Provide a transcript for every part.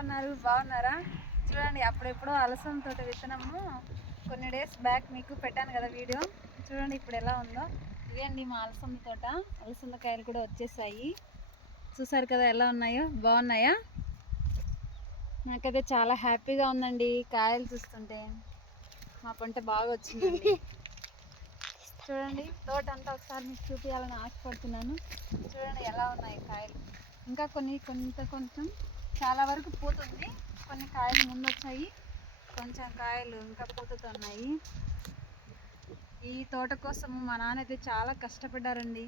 ఉన్నారు బాగున్నారా? చూడండి అప్పుడెప్పుడో అలసం తోట విత్తనము కొన్ని డేస్ బ్యాక్ మీకు పెట్టాను కదా వీడియో. చూడండి ఇప్పుడు ఎలా ఉందో. ఇవేండి మా అలసంద తోట అలసంద కాయలు కూడా వచ్చేసాయి. చూసారు కదా ఎలా ఉన్నాయో? బాగున్నాయా? నాకైతే చాలా హ్యాపీగా ఉందండి కాయలు చూస్తుంటే. మా పంట బాగా వచ్చిందండి. చూడండి తోట అంతా ఒకసారి మీకు చూపించాలని ఆశపడుతున్నాను. చూడండి ఎలా ఉన్నాయి కాయలు. ఇంకా కొన్ని కొంత కొంచెం చాలా వరకు పోతుంది. కొన్ని కాయలు ముందు వచ్చాయి కొంచెం కాయలు ఇంకా పోతుతున్నాయి. ఈ తోట కోసం మా నాన్న అయితే చాలా కష్టపడ్డారండి.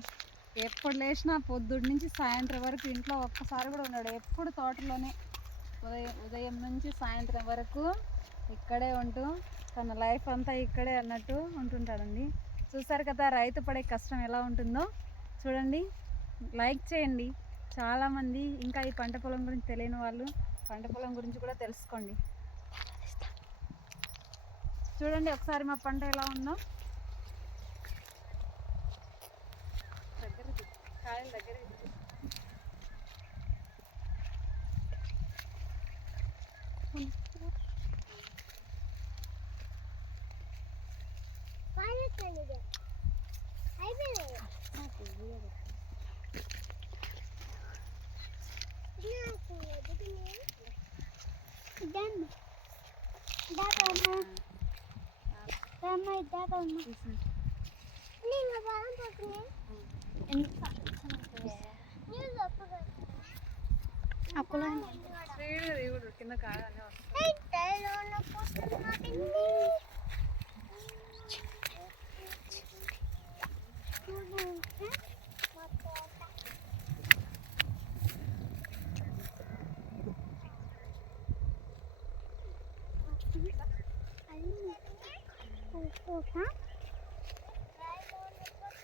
ఎప్పుడు లేచినా పొద్దుడు నుంచి సాయంత్రం వరకు ఇంట్లో ఒక్కసారి కూడా ఉన్నాడు ఎప్పుడు తోటలోనే ఉదయం ఉదయం నుంచి సాయంత్రం వరకు ఇక్కడే ఉంటూ తన లైఫ్ అంతా ఇక్కడే అన్నట్టు ఉంటుంటాడండి. చూసారు కదా రైతు పడే కష్టం ఎలా ఉంటుందో. చూడండి. లైక్ చేయండి. చాలామంది ఇంకా ఈ పంట పొలం గురించి తెలియని వాళ్ళు పంట పొలం గురించి కూడా తెలుసుకోండి. చూడండి ఒకసారి మా పంట ఎలా ఉందో. దగ్గర కాయలు దగ్గర అమ్మ ఇద్దాక అమ్మ నేను బాగా పక్కనే అప్పులో కింద కాగానే వస్తుంది Thank you. కాయలు Huh?